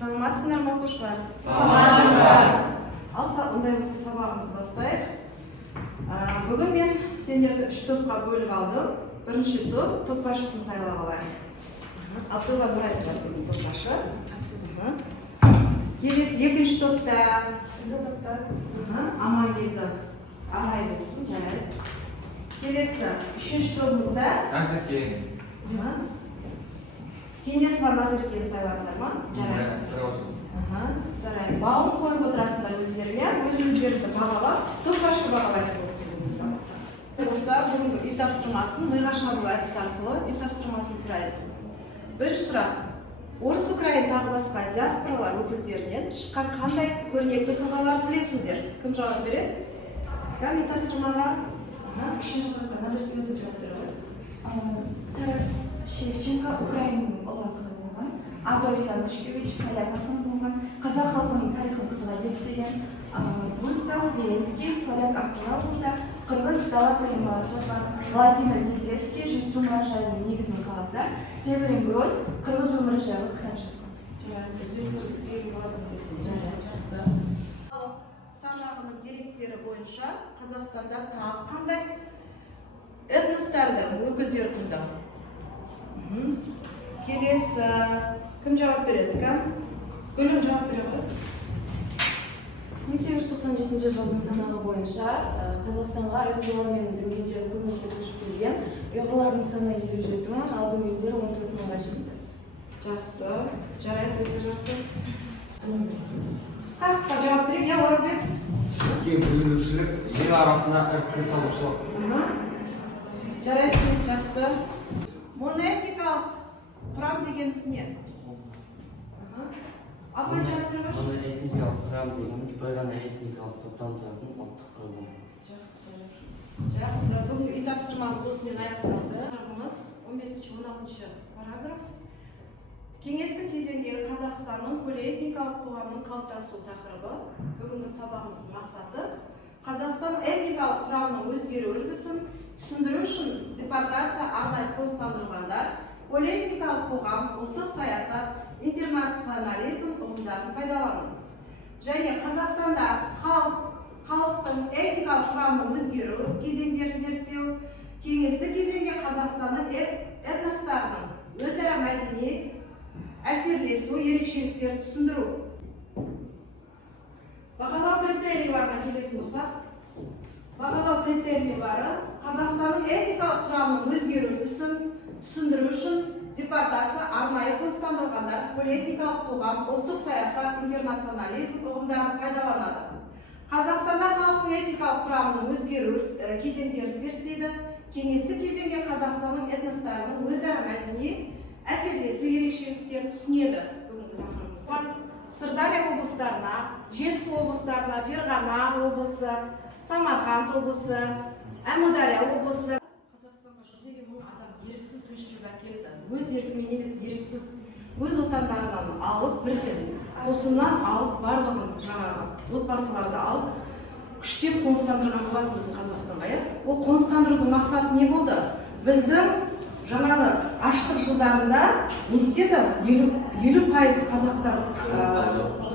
Саламатсыздар ма оқушылар? Саламатсыздар. Ондай болса сабағымызды бастайық. Бүгін мен сендерді 3 топқа бөліп алдым. Бірінші топ басшысын сайлап алайық. Абдулла Нұрайымжан деген топ басшы. Келесі екінші топта Амангелді Арай болсын, жарайды. Келесі үшінші тобымызда Назеркен. Кеңесова Назеркені сайладыңдар ма? Жарайды. Жарайды. Бауын қойып отырасыңдар өздеріне, өздеріңді бағалап, топ басшы бағалайды болса, бүгінгі үй тапсырмасын миға шабу әдісі арқылы үй тапсырмасын сұрайды. Бірінші сұрақ. Орыс Украин тағы басқа диаспоралар өкілдерінен шыққан қандай көрнекті тұлғаларды білесіңдер? Кім жауап береді? Үй тапсырмаға үшінші сұраққа Назеркен өзі жауап береді. Тарас Шевченко Украинаның ұлы ақыны болған, Адольф Янушкевич поляк ақыны болған, қазақ халқының тарихын қызыға зерттеген, Густав Зеленский поляк ақыны болды, қырғыз дала поэмаларын жазған, Владимир Недзевский жетісу мұражайының негізін қаласа, Северин Гроз қырғыз өмірі жайлы кітап жазған. Санағының деректері бойынша Қазақстанда тағы қандай этностардың өкілдері тұрды? Келесі кім жауап береді? Гүлім жауап береді. 1897 жылдың санағы бойынша Қазақстанға ұйғырлар мен дүнгендер көбінесе көшіп келген. Ұйғырлардың саны 57 мың, ал дүнгендер 14 мыңға жетті. Жақсы, жарайды, өте жақсы. Қысқа жауап берейік, Оразбек. Ішкі бөлінушілік, ел арасында іріткі салушылық. Жарайсың, жақсы. Моноэтникалық құрам дегеніміз не? Абай жауап беріңізші. Моноэтникалық құрам дегеніміз бір ғана этникалық топтан тұратын ұлттық құрылым. Жақсы. Бүгінгі үй тапсырмамыз осымен аяқталды. 15-16 параграф. Кеңестік кезеңдегі Қазақстанның полиэтникалық қоғамның қалыптасу тақырыбы. Бүгінгі сабағымыздың мақсаты Қазақстан этникалық құрамның өзгеру үрдісін түсіндіру үшін депортация, арнайы қоныстандырылғандар, полиэтникалық қоғам, ұлттық саясат, интернационализм ұғымдарын пайдалану. Және Қазақстанда халықтың этникалық құрамның өзгеру кезеңдерін зерттеу, кеңестік кезеңде Қазақстанның этностарының өзара мәдени әсерлесу ерекшеліктерін түсіндіру. Бағалау критерийлеріне келетін болсақ, бағалау критерийлері Қазақстанның этникалық құрамның өзгеру үрдісін түсіндіру үшін депортация, арнайы қоныстандырылғандар, полиэтникалық қоғам, ұлттық саясат, интернационализм ұғымдарын пайдаланады. Қазақстанда халықтың этникалық құрамының өзгеру кезеңдерін зерттейді. Кеңестік кезеңде Қазақстанның этностарының өзара мәдени әсерлесу ерекшеліктерін түсінеді. Бүгінгі тақырыбымыз Сырдария облыстарына, Жетісу облыстарына, Ферғана облысы, Самарқанд облысы, Әмудария облысы. Қазақстанға жүздеген мың адам еріксіз көшіріп әкелді. Өз еркімен емес, еріксіз өз отандарынан алып, бірден тосыннан алып, барлығын жаңағы отбасыларды алып, күштеп қоныстандырған болады біздің Қазақстанға. Ол қоныстандырудың мақсаты не болды? Біздің жаңағы аштық жылдарында не істеді? 50% қазақтар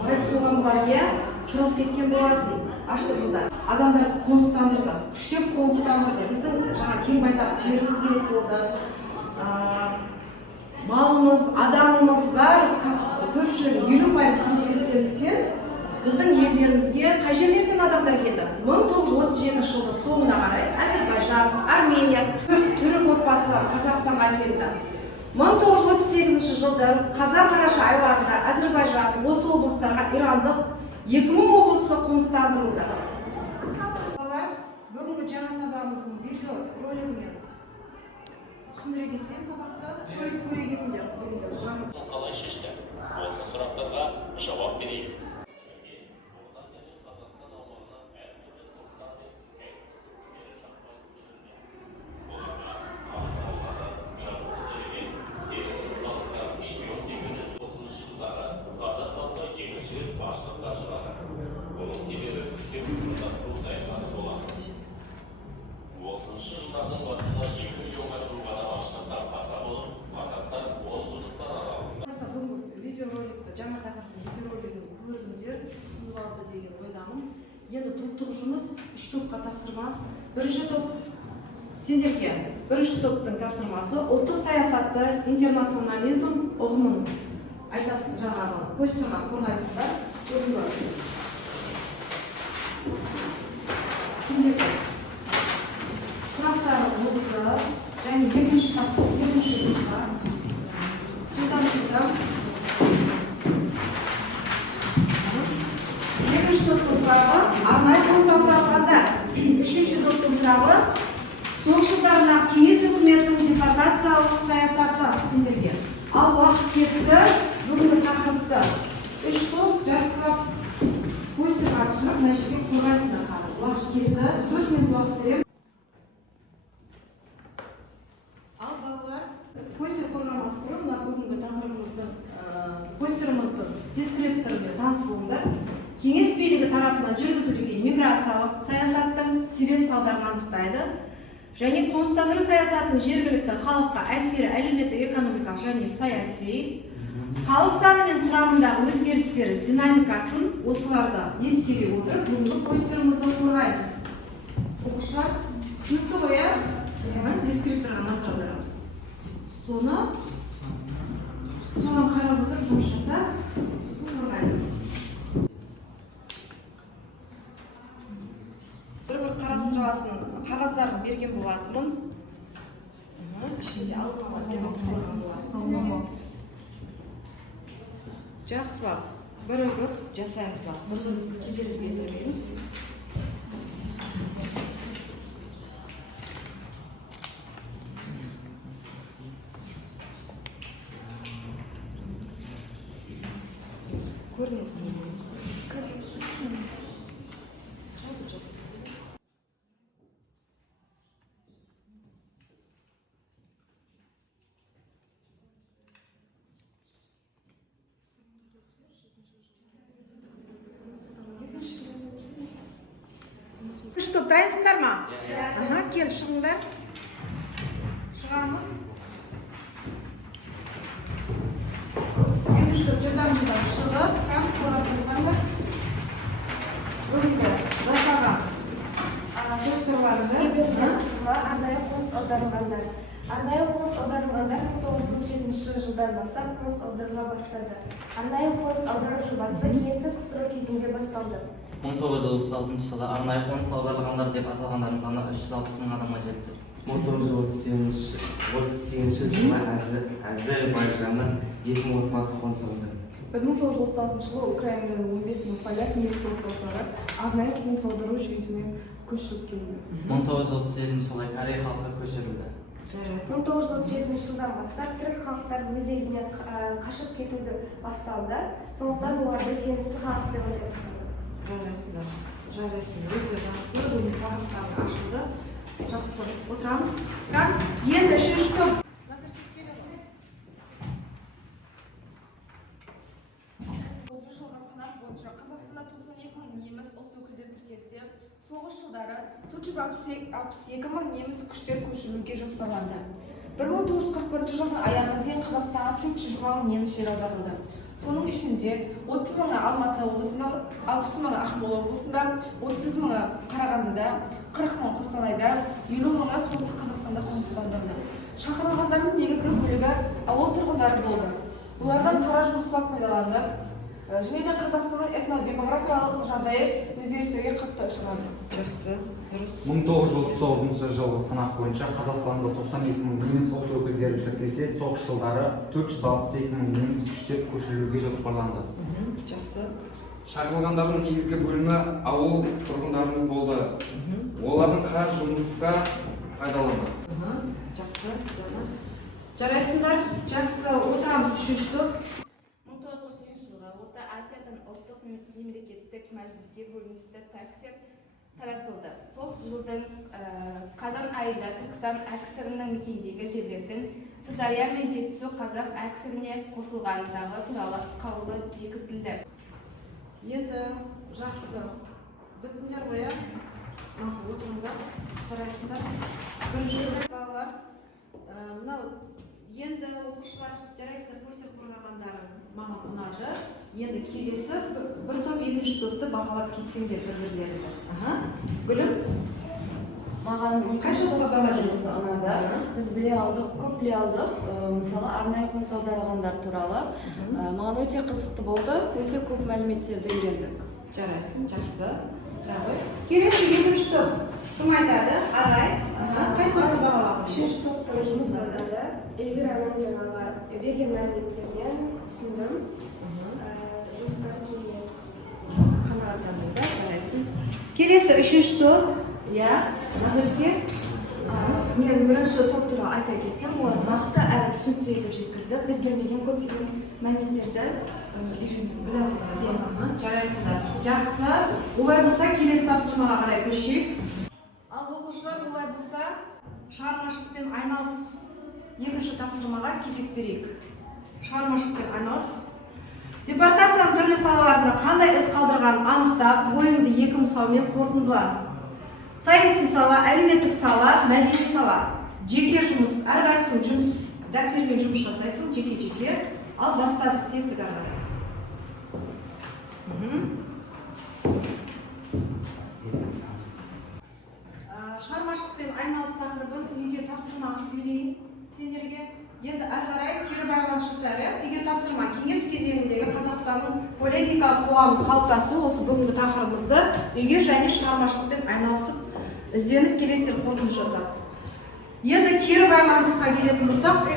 қайтыс болған болады, қырылып кеткен болатын аштық жылдар. Адамдар қоныстандырды, күштеп қоныстандырды. Біздің жаңа кең байтақ жеріміз керек болды. Малымыз, адамымыз бар, көпшілігі 50% қырылып кеткендіктен біздің елдерімізге қай жерлерден адамдар келді? 1937 жылдың соңына қарай Әзербайжан, Армения, түрік отбасылар Қазақстанға келді. 1938 жылдың қазан қараша айларында Әзербайжан осы облыстарға ирандық 2000 облысы қоныстандырылды. Бүгінгі жаңа сабағымыздың видео ролигімен түсіндіре кетсем сабақты көре кетіңдер. Қалай шешті? Осы сұрақтарға жауап берейік. Башқұртқа шығады. Оның себебі күштеп ұжымдастыру саясаты болады. 30 жылдардың басында 2 миллионға жуық адам аштықтан қаза болып, қазақтар 10 жылдықтар аралығында. Видеороликті жаңа тақырыппен топқа тапсырма. Бірінші топ сендерге. Бірінші топтың тапсырмасы ұлттық саясатты интернационализм ұғымын айтасың, жаңағы постерға қорғайсыңдар. Сендерге сұрақтары осы және екінші топқа екінші топтың сұрағы арнайы қоныс аударғанда, үшінші топтың сұрағы соғыс жылдарына кеңес үкіметінің депортациялық саясаты сендерге. Ал уақыт кетті, бүгінгі тақырыпты үш топ жақсылап постерға түсіріп, мына жерге қорғайсыңдар қазір. Уақыт кетті, 4 минут уақыт беремін. Ал балалар, постер қорғамас бұрын, мына бүгінгі тақырыбымыздың постеріміздің дескрипторымен таныс болыңдар. Кеңес билігі тарапынан жүргізілген миграциялық саясаттың себеп-салдарын анықтайды. Және қоныстандыру саясатының жергілікті халыққа әсері әлеуметтік, экономикалық және саяси, халық саны мен құрамындағы өзгерістері динамикасын осыларды ескере отырып, бүгінгі постерімізді қорғаймыз. Оқушылар түсінікті ғой, дескрипторға назар аударамыз. Соған қарап отырып жұмыс жасап, сосын қорғаймыз. Бір қарастыратын қағаздарын берген болатынмын. Ішінде алдын жақсылап бірігіп жасаймыздар. Бірімізді кедергі келтірмейміз. Көрінеді. Үш топ дайынсыңдар ма? Кел, шығыңдар. Шығамыз. Екінші топ жерден шығып, қорап тастаңдар. Өзіңдер жасаған Бізге берілген тапсырма арнайы қоныс аударылғандар. Арнайы қоныс аударылғандар 1937 жылдан бастап қоныс аударыла бастады. Арнайы қоныс аудару жобасы кеңестік КСР кезінде басталды. 1936 жылы арнайы қоныс аударылғандар деп аталғандардың саны 360 мың адамға жетті. 1938 жылы Әзербайжаннан 2000 отбасы қоныс аударды. 1936 жылы Украинадан 15 мың поляк неміс отбасылары арнайы қоныс аудару жүйесімен көшіріп келді. 1937 жылы Корей халқы көшірілді. 1937 жылдан бастап түрік халықтар өз еліне қашып кетуді басталды. Сондықтан оларды сенімсіз халық деп атаймыз. Жарайсыңдар. Өте жақсы, бүгін тақырыптары ашылды. Жақсы, отырамыз. Енді үшінші топ. Осы жылғы санақ бойынша Қазақстанда 92 мың неміс ұлт өкілдері тіркелсе, соғыс жылдары 462 мың неміс күштер көшірілуге жоспарланды. 1941 жылдың аяғына дейін Қазақстанға 420 мың неміс жер аударылды. Соның ішінде 30 мыңы Алматы облысында, 60 мыңы Ақмола облысында, 30 мыңы Қарағандыда, 40 мың Қостанайда, 50 мыңы солтүстік Қазақстанда қоныстандырылды. Шақырылғандардың негізгі бөлігі ауыл тұрғындары болды. Олардан қара жұмысқа пайдаланды. Және де Қазақстанның этнодемографиялық жағдайы өзгерістерге қатты ұшырады. Жақсы, дұрыс. 1939 жылғы санақ бойынша Қазақстанда 92 мың неміс ұлт өкілдері тіркелсе, соғыс жылдары 462 мың неміс күштер көшірілуге жоспарланды. Жақсы. Шақырылғандардың негізгі бөлімі ауыл тұрғындарының болды. Олардың қара жұмысқа пайдаланды. Жақсы, жарайсыңдар. Жақсы, отырамыз үшінші топ. 1938 жылы Орта Азиядан ұлттық мемлекеттік мәжіліске бөліністі тәксер таратылды. Сол жылдың қазан айында Түркістан АКСР-ның мекендегі жерлердің Сырдария мен Жетісу қазақ АКСР-не қосылғандығы туралы қаулы бекітілді. Енді жақсы. Біттіңдер ғой, отырыңдар, жарайсыңдар. Бірінші балалар, мынау Енді оқушылар жарайсыздар постер қорғағандарың маған ұнады. Енді келесі бір топ екінші топты бағалап кетсеңдер бір-бірлеріңді. Гүлім? Маған Қанша топқа бағалайсыз? ұнады. Біз біле алдық, көп біле алдық. Мысалы, арнайы қоныс аударғандар туралы. Маған өте қызықты болды. Өте көп мәліметтерді үйрендік. Жарайсың, жақсы. Келесі екінші топ. Кім айтады? Арай. Қай топты бағалап? Үшінші топтың жұмысы ұнады. Эльвираның жаңағы берген мәліметтерінен түсіндім. Жұмыстары келеді. Қанағаттандың да, жарайсың. Келесі үшінші топ. Назерке. Мен бірінші топ туралы айта кетсем, ол нақты әрі түсінікті етіп жеткізді. Біз білмеген көптеген мәліметтерді үйрендік. Жарайсыңдар. Жақсы. Олай болса келесі тапсырмаға қарай көшейік. Ал оқушылар олай болса шығармашылықпен айналыс. Екінші тапсырмаға кезек берейік. Шығармашылықпен айналыс. Депортацияның түрлі салаларында қандай із қалдырғанын анықтап, ойыңды екі мысалмен қорытындыла. Саяси сала, әлеуметтік сала, мәдени сала. Жеке жұмыс, әрқайсың жұмыс, дәптермен жұмыс жасайсың, жеке-жеке. Ал бастадық, кеттік әрі. Шығармашылықпен айналыс тақырыбын үйге тапсырма берейін сендерге. Енді әрі қарай кері байланыс жасайық. Егер тапсырма кеңес кезеңіндегі Қазақстанның полемикалық қоғамның қалыптасуы осы бүгінгі тақырыбымызды үйге және шығармашылықпен айналысып ізденіп келесіздер қорытынды жасап. Енді кері байланысқа келетін болсақ,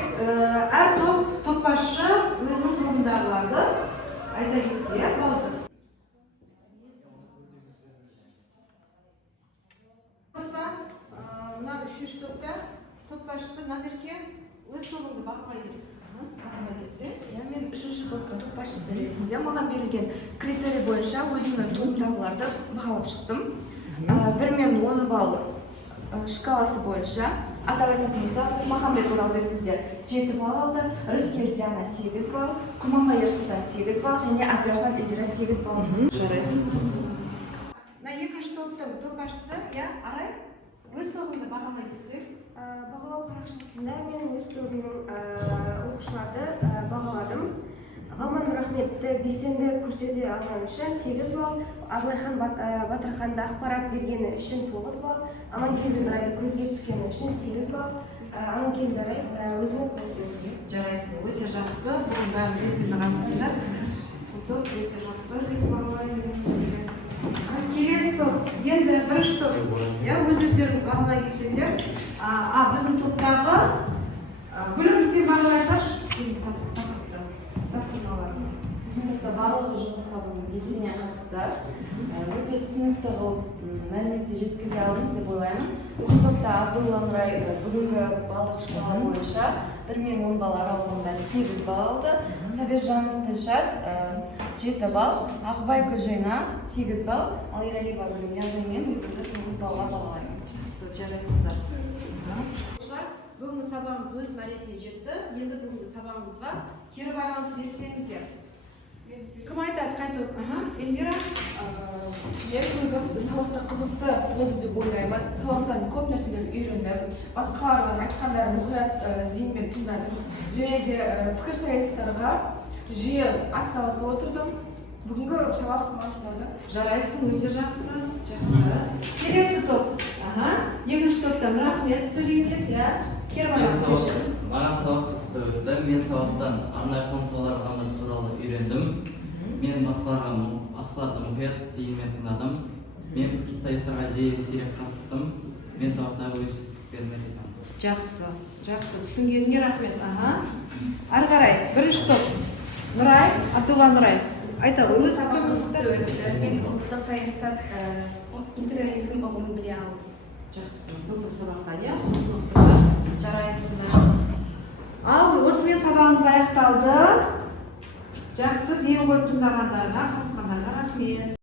әр топ басшы өзінің тобындағыларды айта кетсе болды. Мына үшінші топта топ басшысы Назерке өз тобыңды бағалай кетсе. Мен үшінші топ басшысы ретінде маған берілген критерий бойынша өзімнің тобымдағыларды бағалап шықтым. 1-мен 10 балл шкаласы бойынша атап айтатын болсақ, Исмахамбет Оралбек бізде 7 балл алды, Рыскел Диана 8 балл, Құрманғали Ерсұлтан 8 балл және Абдрахман Эльвира 8 балл. Жарайсың. Мына екінші топтың топ басшысы, Арай, өз тобыңды бағалай кетсек. Бағалау парақшасында мен өз тобымның оқушыларды бағаладым. Ғалман Рахметті белсенді көрсете алған үшін 8 балл, Абылайхан Батырханды ақпарат бергені үшін 9 балл, Аманкелді Нұрайды көзге түскені үшін 8 балл, Аманкелді Нұрай өзімен көзге. Жарайсың, өте жақсы. Бұның бәрін белсенді қатыстыңдар. Бұл топ өте жақсы деп бағалаймын. Келесі топ, енді бірінші топ, өз-өздерін бағалай кетсеңдер. Біздің топтағы Гүлім сен бағалайсаш? Біздің топта барлығы жұмысқа белсене қатысты. Өте түсінікті қылып мәліметті жеткізе алдым деп ойлаймын. Біздің топта Абдулла Нұрай бүгінгі балдық шкала бойынша 1-мен 10 балл аралығында 8 балл алды. Сабиржанов Тілшат 7 балл, Ақбай Гүлжайна 8 балл, ал Ералиева Гүлім Янжанмен өзімді 9 баллға бағалаймын. Жақсы, жарайсыңдар. Бүгінгі сабағымыз өз мәресіне жетті. Енді бүгінгі сабағымызға кері байланыс берсеңіздер. Кім айтады, қай топ? Эльвира? Мен өзім сабақта қызықты болды деп ойлаймын. Сабақтан көп нәрселер үйрендім. Басқалардың айтқандарын мұқият зейінмен тыңдадым. Және де пікір сайыстарға жиі атсалыса отырдым. Бүгінгі сабақ маған ұнады. Жарайсың, өте жақсы. Келесі топ. Екінші топтан Рахмет сөйлейді. Маған сабақ қызықты өтті. Мен сабақтан арнайы қоныс аударғандар туралы үйрендім. Мен басқаларды мұқият зейінмен тыңдадым. Мен пікірсайыстарға сирек қатыстым. Мен сабақтағы өз жетістіктеріме ризамын. Жақсы, түсінгеніңе рахмет. Ары қарай, бірінші топ. Нұрай, Абдулла Нұрай. Айта, өз қызықты өтті. Мен ұлттық саясат интернализм ұғымын біле алдым. Жақсы, бүгінгі сабақта жарайсыңдар. Ал осымен сабағымыз аяқталды. Жақсы, зейін қойып тыңдағандарға, қатысқандарға рахмет.